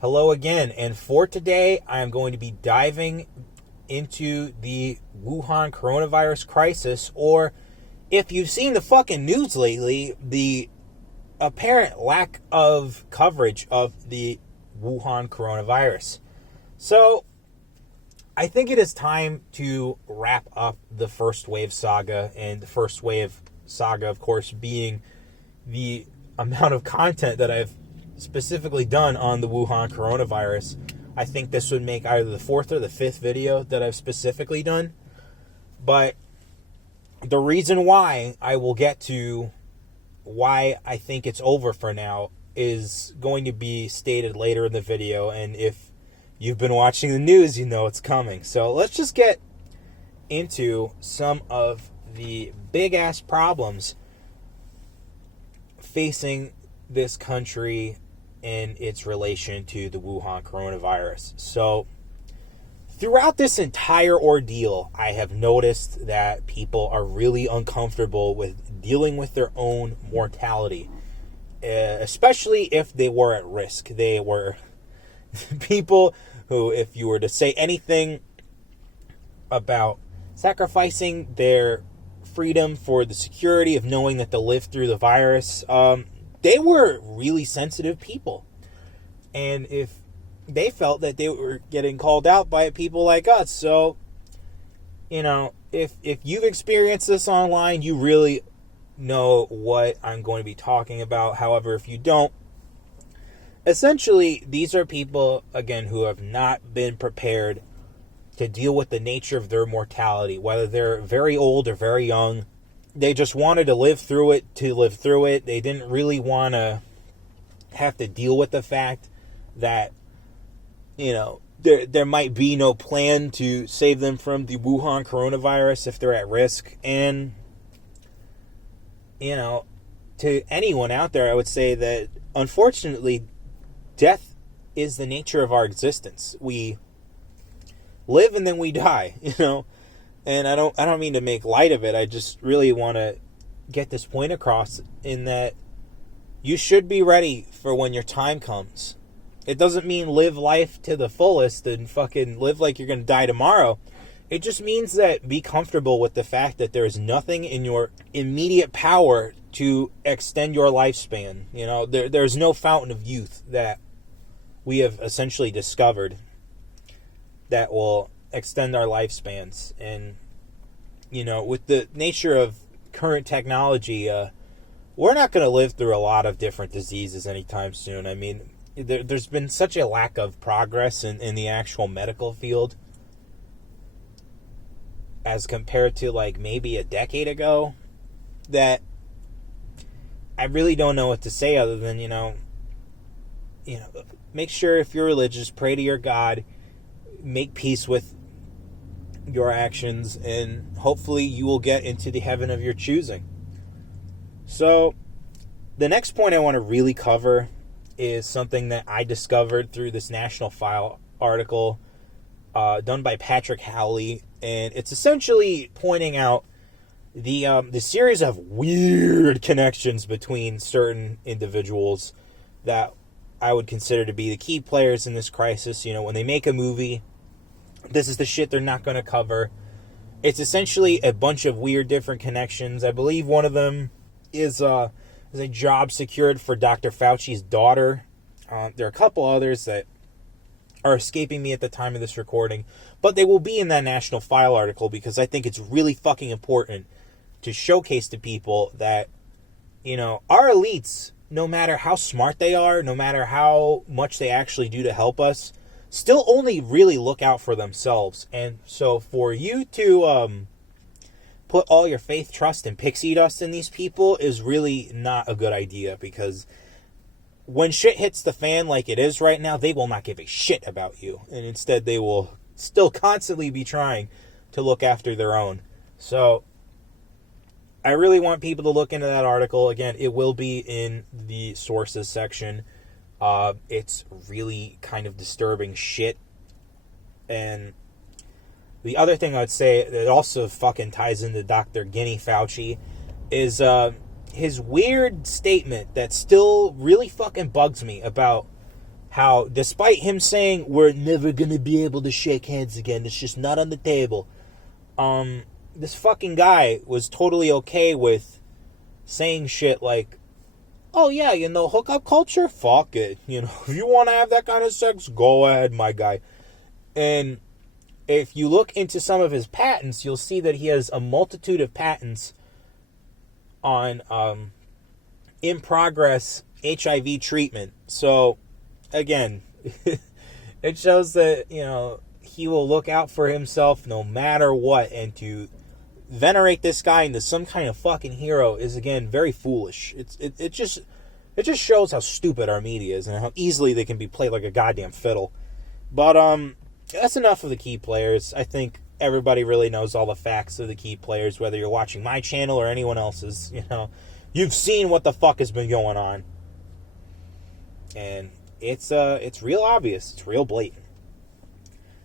Hello again, and for today, I am going to be diving into the Wuhan coronavirus crisis, or if you've seen the fucking news lately, the apparent lack of coverage of the Wuhan coronavirus. So, I think it is time to wrap up the first wave saga, and the first wave saga, of course, being the amount of content that I've specifically done on the Wuhan coronavirus. I think this would make either the fourth or the fifth video that I've specifically done. But the reason why I will get to why I think it's over for now is going to be stated later in the video. And if you've been watching the news, you know it's coming. So let's just get into some of the big ass problems facing this country in its relation to the Wuhan coronavirus. So, throughout this entire ordeal, I have noticed that people are really uncomfortable with dealing with their own mortality, especially if they were at risk. They were people who, if you were to say anything about sacrificing their freedom for the security of knowing that they'll live through the virus, they were really sensitive people. And if they felt that they were getting called out by people like us. So, you know, if you've experienced this online, you really know what I'm going to be talking about. However, if you don't, essentially, these are people, again, who have not been prepared to deal with the nature of their mortality, whether they're very old or very young. They just wanted to live through it to live through it. They didn't really want to have to deal with the fact that, you know, there might be no plan to save them from the Wuhan coronavirus if they're at risk. And, you know, to anyone out there, I would say that, unfortunately, death is the nature of our existence. We live and then we die, you know. And I don't mean to make light of it. I just really want to get this point across in that you should be ready for when your time comes. It doesn't mean live life to the fullest and fucking live like you're going to die tomorrow. It just means that be comfortable with the fact that there is nothing in your immediate power to extend your lifespan. You know, there's no fountain of youth that we have essentially discovered that will extend our lifespans. And, you know, with the nature of current technology, we're not going to live through a lot of different diseases anytime soon. I mean, there's been such a lack of progress in the actual medical field as compared to like maybe a decade ago that I really don't know what to say other than, you know, make sure if you're religious, pray to your God, make peace with your actions, and hopefully you will get into the heaven of your choosing. So the next point I want to really cover is something that I discovered through this National File article done by Patrick Howley, and it's essentially pointing out the series of weird connections between certain individuals that I would consider to be the key players in this crisis. You know, when they make a movie, this is the shit they're not going to cover. It's essentially a bunch of weird different connections. I believe one of them is a job secured for Dr. Fauci's daughter. There are a couple others that are escaping me at the time of this recording, but they will be in that National File article because I think it's really fucking important to showcase to people that, you know, our elites, no matter how smart they are, no matter how much they actually do to help us, still only really look out for themselves. And so for you to put all your faith, trust, and pixie dust in these people is really not a good idea, because when shit hits the fan like it is right now, they will not give a shit about you. And instead they will still constantly be trying to look after their own. So I really want people to look into that article. Again, it will be in the sources section. It's really kind of disturbing shit. And the other thing I would say that also fucking ties into Dr. Guinea Fauci is his weird statement that still really fucking bugs me about how despite him saying we're never going to be able to shake hands again, it's just not on the table, this fucking guy was totally okay with saying shit like, oh yeah, hookup culture, fuck it, if you want to have that kind of sex, go ahead, my guy. And if you look into some of his patents, you'll see that he has a multitude of patents on in progress HIV treatment. So again, it shows that he will look out for himself no matter what, and to venerate this guy into some kind of fucking hero is, again, very foolish. It just shows how stupid our media is and how easily they can be played like a goddamn fiddle. But that's enough of the key players. I think everybody really knows all the facts of the key players, whether you're watching my channel or anyone else's. You've seen what the fuck has been going on, and it's real obvious. It's real blatant.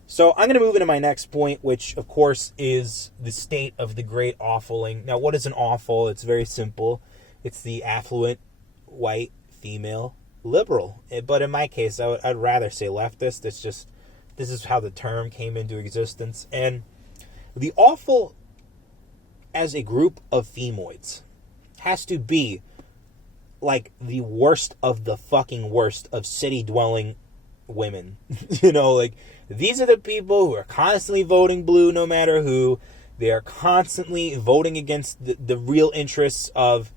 So I'm going to move into my next point, which, of course, is the state of the great awfuling. Now, what is an awful? It's very simple. It's the affluent, white, female, liberal. But in my case, I'd rather say leftist. This is how the term came into existence. And the awful, as a group of femoids, has to be like the worst of the fucking worst of city-dwelling women. These are the people who are constantly voting blue no matter who. They are constantly voting against the real interests of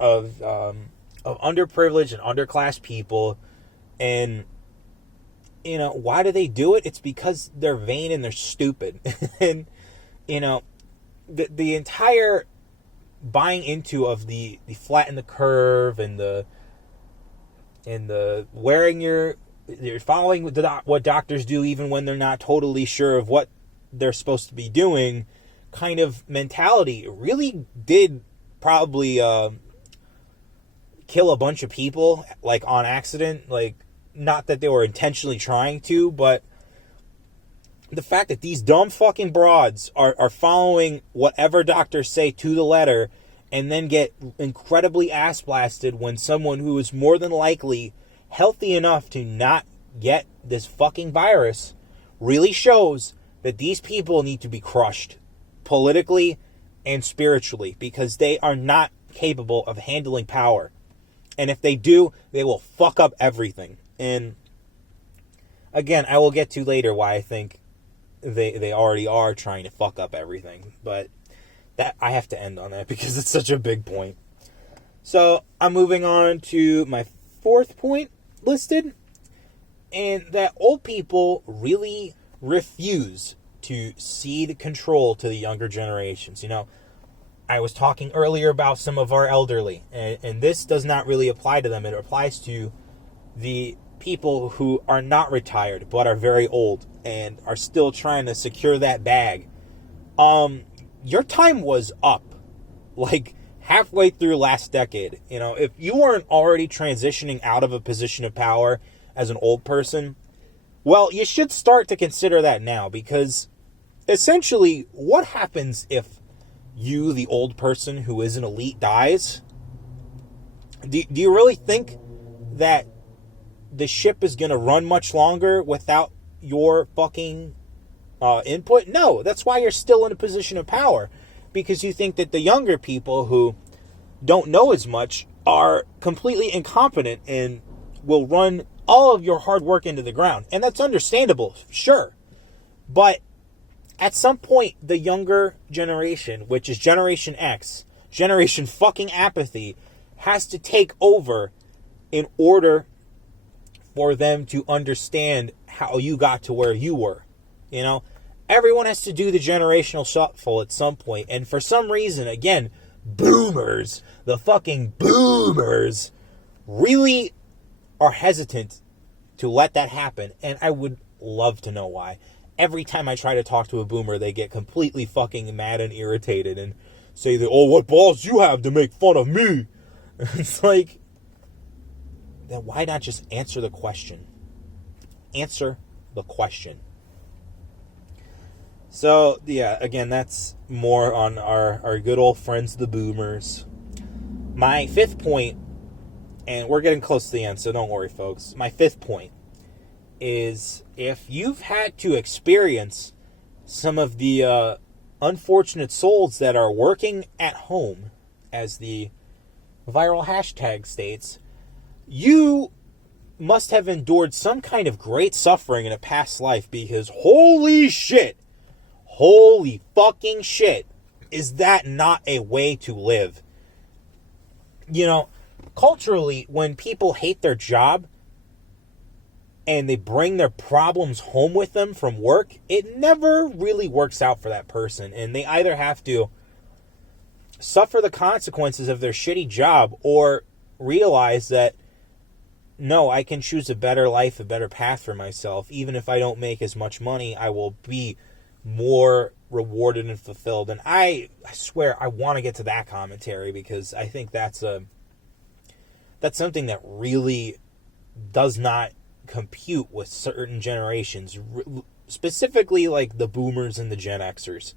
underprivileged and underclassed people. And why do they do it? It's because they're vain and they're stupid. And the entire buying into of the flatten the curve and the wearing you're following what doctors do even when they're not totally sure of what they're supposed to be doing kind of mentality really did probably kill a bunch of people, like, on accident. Like, not that they were intentionally trying to, but the fact that these dumb fucking broads are following whatever doctors say to the letter and then get incredibly ass blasted when someone who is more than likely healthy enough to not get this fucking virus really shows that these people need to be crushed politically and spiritually, because they are not capable of handling power. And if they do, they will fuck up everything. And again, I will get to later why I think they already are trying to fuck up everything. But that I have to end on that because it's such a big point. So I'm moving on to my fourth point listed. And that old people really refuse to cede control to the younger generations. I was talking earlier about some of our elderly, and this does not really apply to them. It applies to the people who are not retired but are very old and are still trying to secure that bag. Your time was up, like, halfway through last decade. If you weren't already transitioning out of a position of power as an old person, well, you should start to consider that now, because essentially, what happens if you, the old person who is an elite, dies? Do you really think that the ship is going to run much longer without your fucking input? No, that's why you're still in a position of power, because you think that the younger people who don't know as much are completely incompetent and will run all of your hard work into the ground. And that's understandable, sure. But at some point, the younger generation, which is Generation X, Generation fucking apathy, has to take over in order for them to understand how you got to where you were. Everyone has to do the generational shuffle at some point. And for some reason, again, boomers, the fucking boomers, really are hesitant to let that happen. And I would love to know why. Every time I try to talk to a boomer, they get completely fucking mad and irritated and say that, oh, what balls you have to make fun of me? It's like, then why not just answer the question? Answer the question. So, yeah, again, that's more on our good old friends, the boomers. My fifth point and we're getting close to the end, so don't worry, folks. My fifth point is, if you've had to experience some of the unfortunate souls that are working at home, as the viral hashtag states, you must have endured some kind of great suffering in a past life, because holy fucking shit, is that not a way to live? You know, culturally, when people hate their job and they bring their problems home with them from work, it never really works out for that person. And they either have to suffer the consequences of their shitty job, or realize that, no, I can choose a better life, a better path for myself. Even if I don't make as much money, I will be more rewarded and fulfilled. And I swear I want to get to that commentary, because I think that's something that really does not compute with certain generations, specifically like the boomers and the Gen Xers.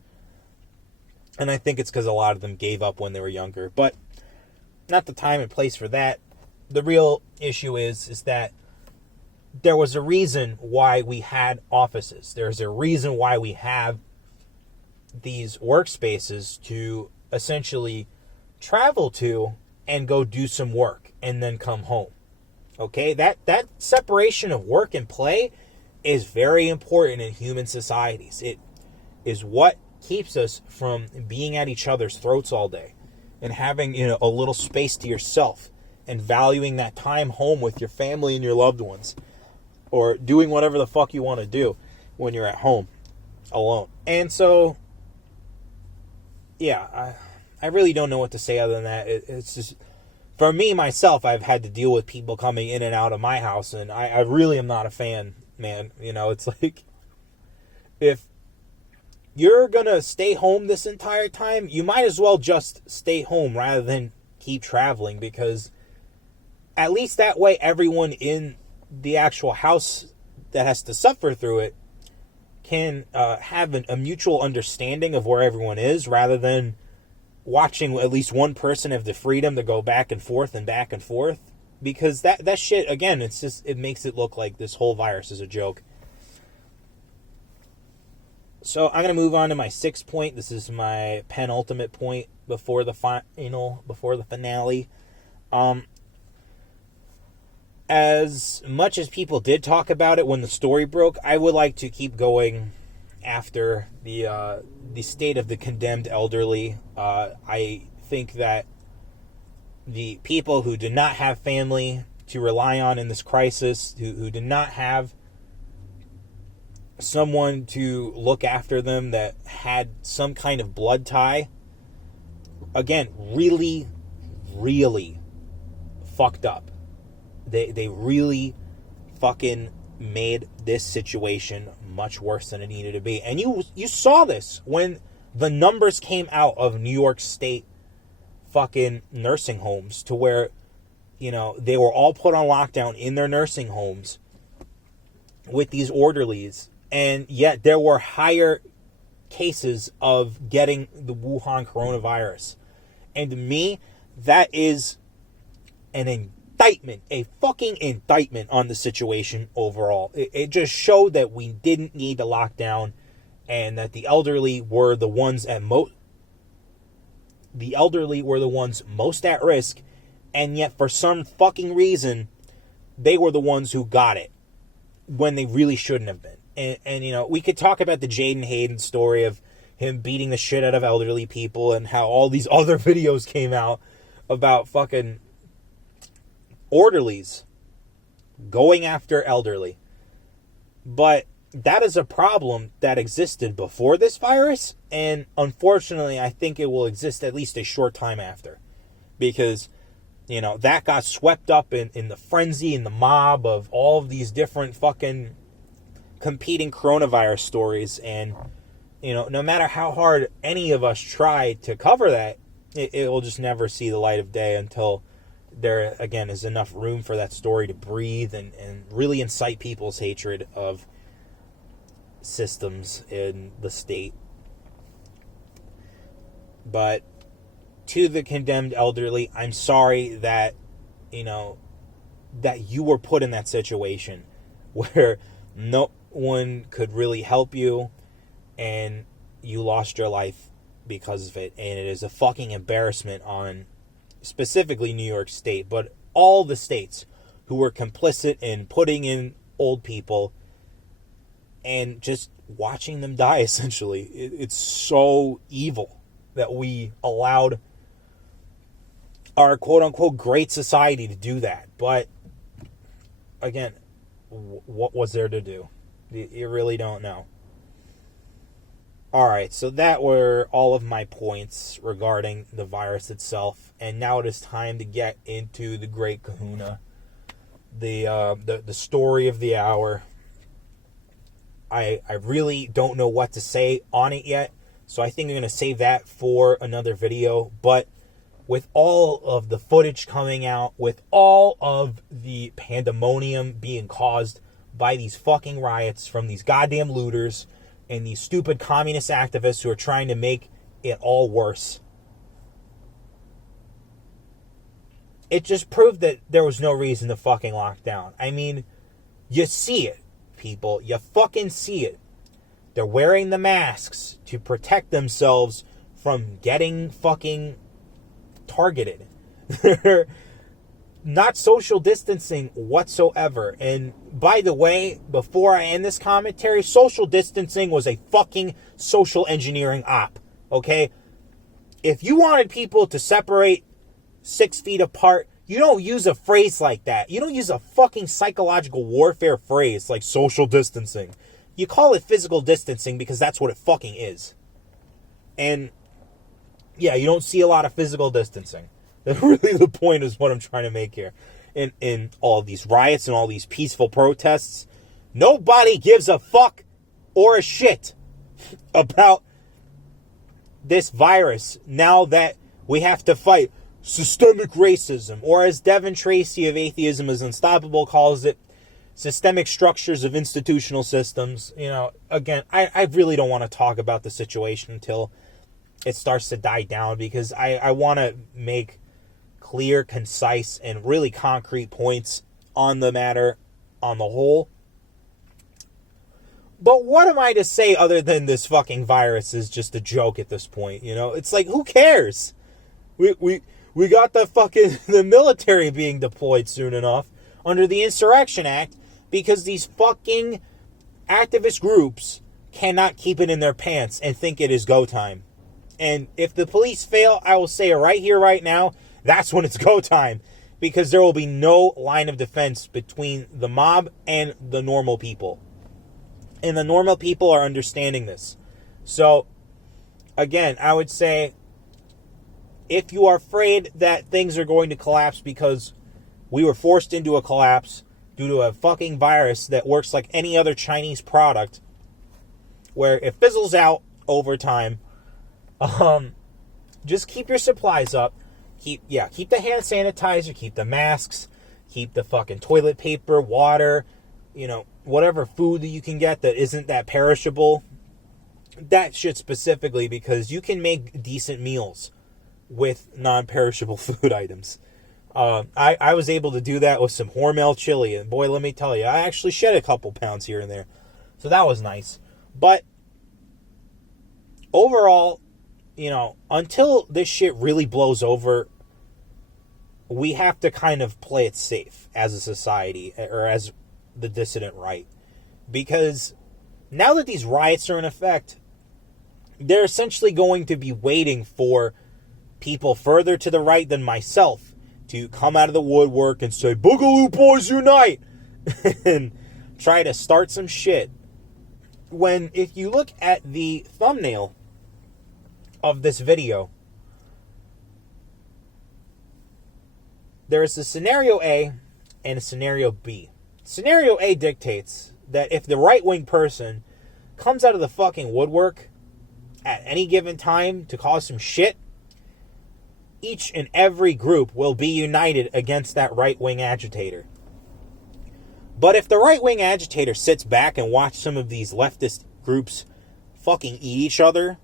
And I think it's because a lot of them gave up when they were younger, but not the time and place for that. The real issue is that there was a reason why we had offices. There's a reason why we have these workspaces to essentially travel to and go do some work and then come home. Okay? That separation of work and play is very important in human societies. It is what keeps us from being at each other's throats all day and having, a little space to yourself and valuing that time home with your family and your loved ones, or doing whatever the fuck you want to do when you're at home alone. And so, yeah, I really don't know what to say other than that. It's just, for me, myself, I've had to deal with people coming in and out of my house, and I really am not a fan, man. It's like, if you're going to stay home this entire time, you might as well just stay home rather than keep traveling, because at least that way everyone in the actual house that has to suffer through it can have a mutual understanding of where everyone is, rather than watching at least one person have the freedom to go back and forth and back and forth. Because that shit, again, it makes it look like this whole virus is a joke. So I'm going to move on to my sixth point. This is my penultimate point before the finale. As much as people did talk about it when the story broke, I would like to keep going after the state of the condemned elderly. I think that the people who did not have family to rely on in this crisis, who did not have someone to look after them that had some kind of blood tie, again, really, really fucked up. They really fucking made this situation much worse than it needed to be. And you saw this when the numbers came out of New York State fucking nursing homes, to where, they were all put on lockdown in their nursing homes with these orderlies. And yet there were higher cases of getting the Wuhan coronavirus. And to me, that is an indictment, a fucking indictment on the situation overall. It just showed that we didn't need to lock down, and that the elderly were the ones most at risk, and yet for some fucking reason they were the ones who got it when they really shouldn't have been. And we could talk about the Jaden Hayden story of him beating the shit out of elderly people, and how all these other videos came out about fucking orderlies going after elderly. But that is a problem that existed before this virus, and unfortunately I think it will exist at least a short time after, because that got swept up in the frenzy and the mob of all of these different fucking competing coronavirus stories. And no matter how hard any of us try to cover that, it will just never see the light of day until there again is enough room for that story to breathe and really incite people's hatred of systems in the state. But to the condemned elderly, I'm sorry that that you were put in that situation where no one could really help you and you lost your life because of it. And it is a fucking embarrassment on specifically New York State, but all the states who were complicit in putting in old people and just watching them die, essentially. It's so evil that we allowed our quote-unquote great society to do that. But, again, what was there to do? You really don't know. Alright, so that were all of my points regarding the virus itself. And now it is time to get into the Great Kahuna. The story of the hour. I really don't know what to say on it yet, so I think I'm going to save that for another video. But with all of the footage coming out, with all of the pandemonium being caused by these fucking riots from these goddamn looters and these stupid communist activists who are trying to make it all worse, it just proved that there was no reason to fucking lock down. I mean, you see it, people. You fucking see it. They're wearing the masks to protect themselves from getting fucking targeted. They're not social distancing whatsoever. And by the way, before I end this commentary, social distancing was a fucking social engineering op. Okay? If you wanted people to separate 6 feet apart, you don't use a phrase like that. You don't use a fucking psychological warfare phrase like social distancing. You call it physical distancing because that's what it fucking is. And yeah, you don't see a lot of physical distancing. That's really the point is what I'm trying to make here. In all these riots and all these peaceful protests, nobody gives a fuck or a shit about this virus now that we have to fight systemic racism, or as Devin Tracy of Atheism is Unstoppable calls it, systemic structures of institutional systems. Again, I really don't want to talk about the situation until it starts to die down, because I want to make clear, concise, and really concrete points on the matter on the whole. But what am I to say other than this fucking virus is just a joke at this point? It's like, who cares? We got the military being deployed soon enough under the Insurrection Act because these fucking activist groups cannot keep it in their pants and think it is go time. And if the police fail, I will say it right here, right now, that's when it's go time, because there will be no line of defense between the mob and the normal people. And the normal people are understanding this. So, again, I would say, if you are afraid that things are going to collapse because we were forced into a collapse due to a fucking virus that works like any other Chinese product, where it fizzles out over time, just keep your supplies up. Keep the hand sanitizer, keep the masks, keep the fucking toilet paper, water, whatever food that you can get that isn't that perishable. That shit specifically, because you can make decent meals with non-perishable food items. I was able to do that with some Hormel chili, and boy, let me tell you, I actually shed a couple pounds here and there. So that was nice. But overall, until this shit really blows over, we have to kind of play it safe as a society, or as the dissident right. Because now that these riots are in effect, they're essentially going to be waiting for people further to the right than myself to come out of the woodwork and say, "Boogaloo Boys Unite!" and try to start some shit. When, if you look at the thumbnail of this video, there is a scenario A and a scenario B. Scenario A dictates that if the right-wing person comes out of the fucking woodwork at any given time to cause some shit, each and every group will be united against that right-wing agitator. But if the right-wing agitator sits back and watches some of these leftist groups fucking eat each other,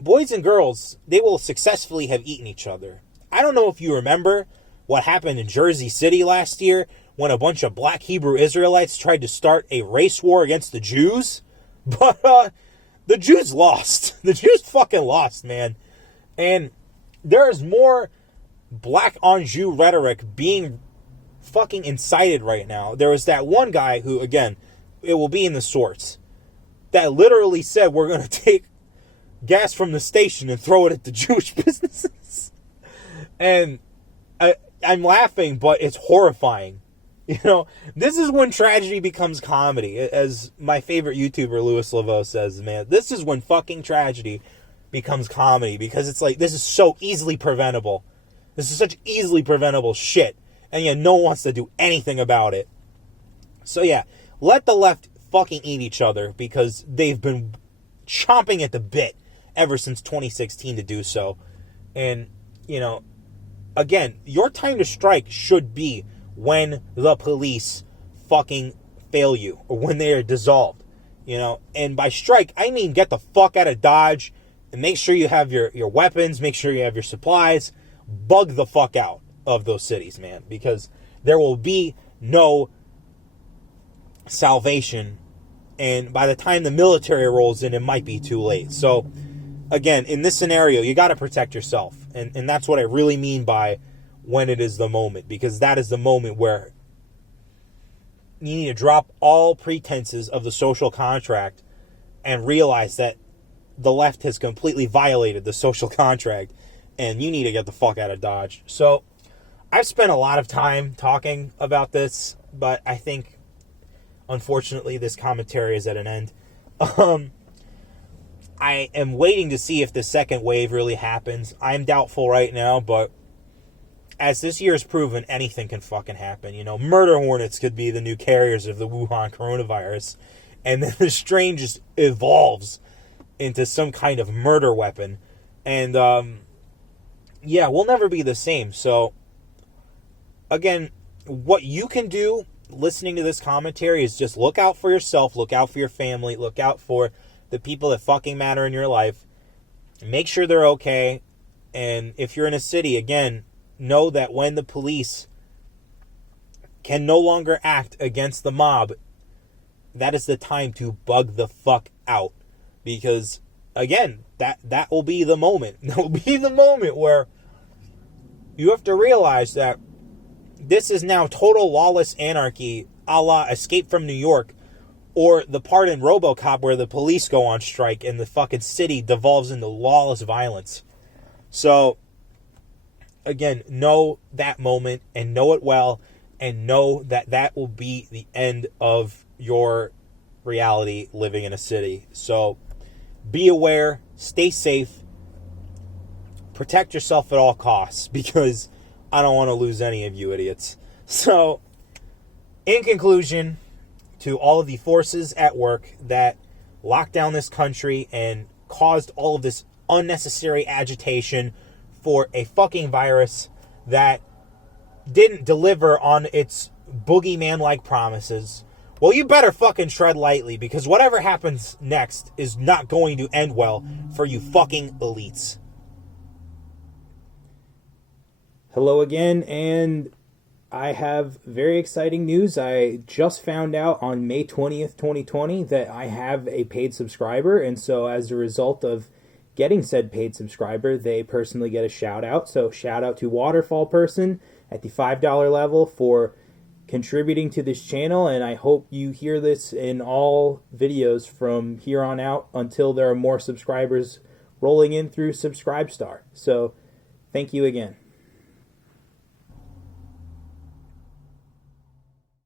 boys and girls, they will successfully have eaten each other. I don't know if you remember, what happened in Jersey City last year when a bunch of black Hebrew Israelites tried to start a race war against the Jews. But the Jews lost. The Jews fucking lost, man. And there's more black on Jew rhetoric being fucking incited right now. There was that one guy who, again, it will be in the source, that literally said we're going to take gas from the station and throw it at the Jewish businesses. And I'm laughing, but it's horrifying. You know, this is when tragedy becomes comedy. As my favorite YouTuber, Louis Laveau, says, man, this is when fucking tragedy becomes comedy, because it's like, this is so easily preventable. This is such easily preventable shit. And yet no one wants to do anything about it. So yeah, let the left fucking eat each other, because they've been chomping at the bit ever since 2016 to do so. And, you know, again, your time to strike should be when the police fucking fail you, or when they are dissolved, you know. And by strike, I mean get the fuck out of Dodge and make sure you have your weapons, make sure you have your supplies, bug the fuck out of those cities, man, because there will be no salvation, and by the time the military rolls in, it might be too late. So again, in this scenario, you got to protect yourself, and that's what I really mean by when it is the moment, because that is the moment where you need to drop all pretenses of the social contract and realize that the left has completely violated the social contract, and you need to get the fuck out of Dodge. So I've spent a lot of time talking about this, but I think, unfortunately, this commentary is at an end. I am waiting to see if the second wave really happens. I'm doubtful right now, but as this year has proven, anything can fucking happen. You know, murder hornets could be the new carriers of the Wuhan coronavirus, and then the strain just evolves into some kind of murder weapon. And, yeah, we'll never be the same. So, again, what you can do listening to this commentary is just look out for yourself, look out for your family, look out for the people that fucking matter in your life. Make sure they're okay. And if you're in a city, again, know that when the police can no longer act against the mob, that is the time to bug the fuck out. Because, again, that will be the moment. That will be the moment where you have to realize that this is now total lawless anarchy, a la Escape from New York, or the part in RoboCop where the police go on strike and the fucking city devolves into lawless violence. So, again, know that moment and know it well, and know that that will be the end of your reality living in a city. So be aware, stay safe, protect yourself at all costs, because I don't want to lose any of you idiots. So, in conclusion, to all of the forces at work that locked down this country and caused all of this unnecessary agitation for a fucking virus that didn't deliver on its boogeyman-like promises, well, you better fucking tread lightly, because whatever happens next is not going to end well for you fucking elites. Hello again, and I have very exciting news. I just found out on May 20th, 2020 that I have a paid subscriber, and so as a result of getting said paid subscriber, they personally get a shout out. So shout out to Waterfall Person at the $5 level for contributing to this channel, and I hope you hear this in all videos from here on out until there are more subscribers rolling in through Subscribestar. So thank you again.